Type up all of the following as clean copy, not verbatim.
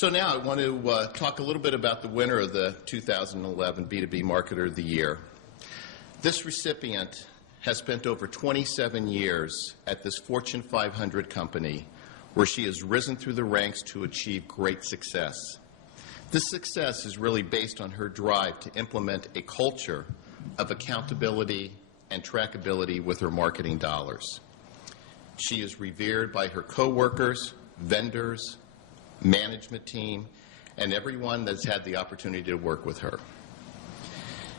So now I want to talk a little bit about the winner of the 2011 B2B Marketer of the Year. This recipient has spent over 27 years at this Fortune 500 company where she has risen through the ranks to achieve great success. This success is really based on her drive to implement a culture of accountability and trackability with her marketing dollars. She is revered by her coworkers, vendors, management team, and everyone that's had the opportunity to work with her.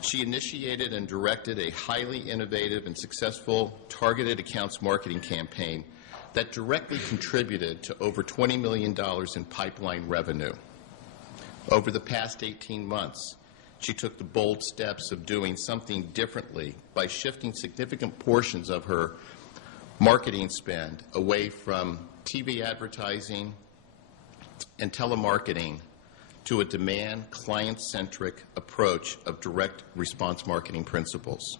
She initiated and directed a highly innovative and successful targeted accounts marketing campaign that directly contributed to over $20 million in pipeline revenue. Over the past 18 months, she took the bold steps of doing something differently by shifting significant portions of her marketing spend away from TV advertising and telemarketing to a demand, client-centric approach of direct response marketing principles.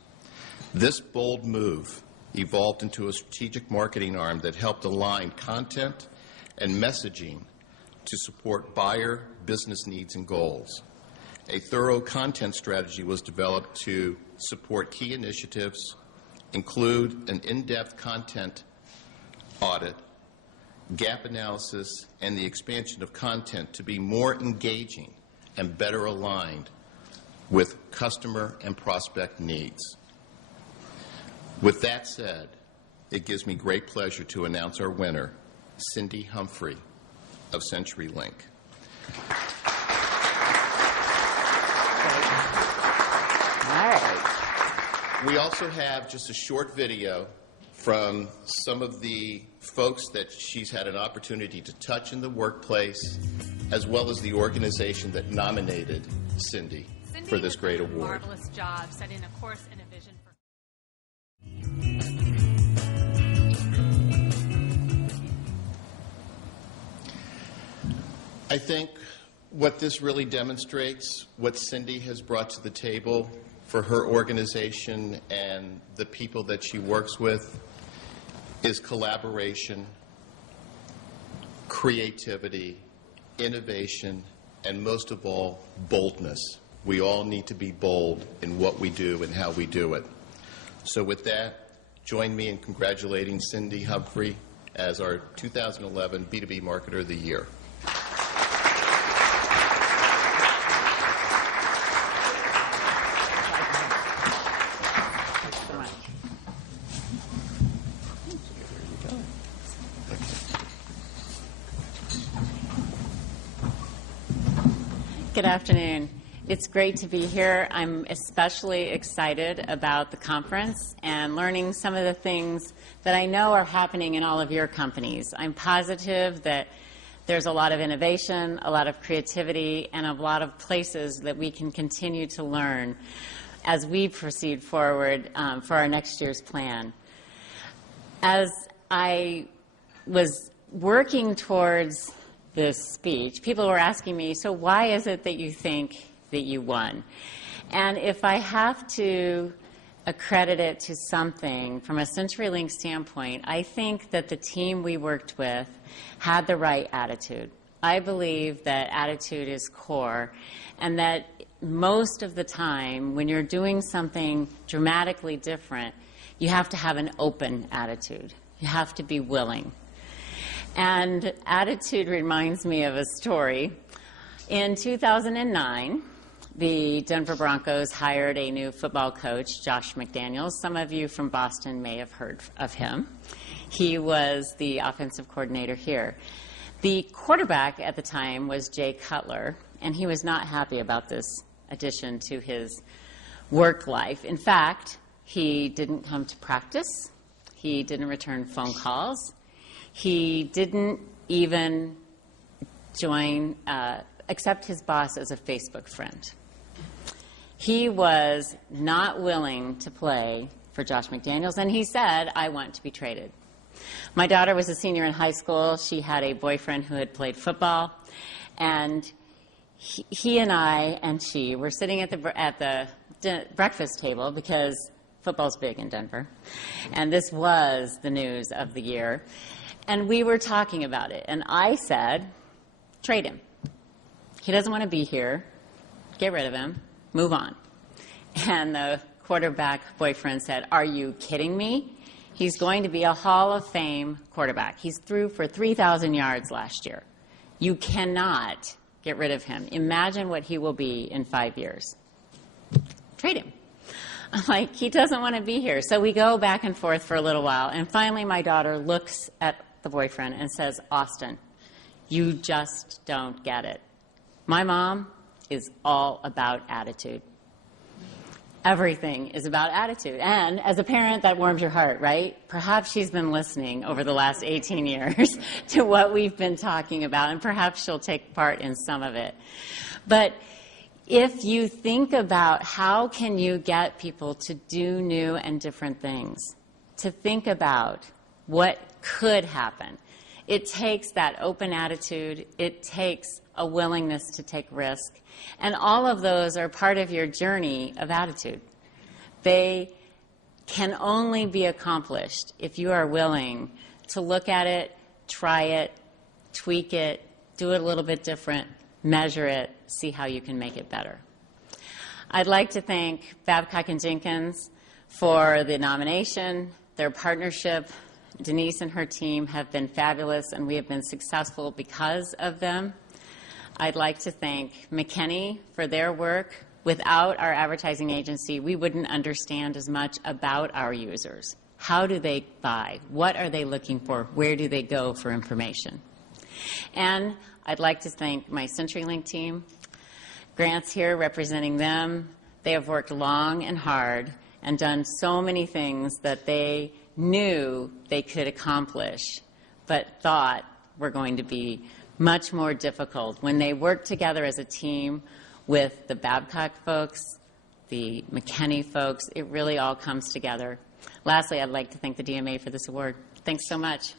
This bold move evolved into a strategic marketing arm that helped align content and messaging to support buyer business needs and goals. A thorough content strategy was developed to support key initiatives, include an in-depth content audit, gap analysis, and the expansion of content to be more engaging and better aligned with customer and prospect needs. With that said, it gives me great pleasure to announce our winner, Cindy Humphrey of CenturyLink. All right. We also have just a short video from some of the folks that she's had an opportunity to touch in the workplace, as well as the organization that nominated Cindy for this great award. Marvelous job setting a course and a vision for. I think what this really demonstrates, what Cindy has brought to the table for her organization and the people that she works with, is collaboration, creativity, innovation, and most of all, boldness. We all need to be bold in what we do and how we do it. So with that, join me in congratulating Cindy Humphrey as our 2011 B2B Marketer of the Year. Good afternoon. It's great to be here. I'm especially excited about the conference and learning some of the things that I know are happening in all of your companies. I'm positive that there's a lot of innovation, a lot of creativity, and a lot of places that we can continue to learn as we proceed forward for our next year's plan. As I was working towards this speech, people were asking me, so why is it that you think that you won? And if I have to accredit it to something from a CenturyLink standpoint, I think that the team we worked with had the right attitude. I believe that attitude is core, and that most of the time when you're doing something dramatically different, you have to have an open attitude. You have to be willing. And attitude reminds me of a story. In 2009, the Denver Broncos hired a new football coach, Josh McDaniels. Some of you from Boston may have heard of him. He was the offensive coordinator here. The quarterback at the time was Jay Cutler, and he was not happy about this addition to his work life. In fact, he didn't come to practice. He didn't return phone calls. He didn't even accept his boss as a Facebook friend. He was not willing to play for Josh McDaniels, and he said, I want to be traded. My daughter was a senior in high school. She had a boyfriend who had played football, and he and I and she were sitting at the breakfast table because football's big in Denver, and this was the news of the year. And we were talking about it, and I said, trade him. He doesn't want to be here. Get rid of him. Move on. And the quarterback boyfriend said, are you kidding me? He's going to be a Hall of Fame quarterback. He's threw for 3,000 yards last year. You cannot get rid of him. Imagine what he will be in 5 years. Trade him. I'm like, he doesn't want to be here. So we go back and forth for a little while, and finally my daughter looks at the boyfriend and says, Austin, you just don't get it. My mom is all about attitude. Everything is about attitude. And as a parent, that warms your heart, right? Perhaps she's been listening over the last 18 years to what we've been talking about, and perhaps she'll take part in some of it. But if you think about how can you get people to do new and different things, to think about what could happen, it takes that open attitude, it takes a willingness to take risk, and all of those are part of your journey of attitude. They can only be accomplished if you are willing to look at it, try it, tweak it, do it a little bit different, measure it, see how you can make it better. I'd like to thank Babcock and Jenkins for the nomination, their partnership. Denise and her team have been fabulous, and we have been successful because of them. I'd like to thank McKinney for their work. Without our advertising agency, we wouldn't understand as much about our users. How do they buy? What are they looking for? Where do they go for information? And I'd like to thank my CenturyLink team. Grant's here representing them. They have worked long and hard and done so many things that they knew they could accomplish, but thought were going to be much more difficult. When they worked together as a team with the Babcock folks, the McKinney folks, it really all comes together. Lastly, I'd like to thank the DMA for this award. Thanks so much.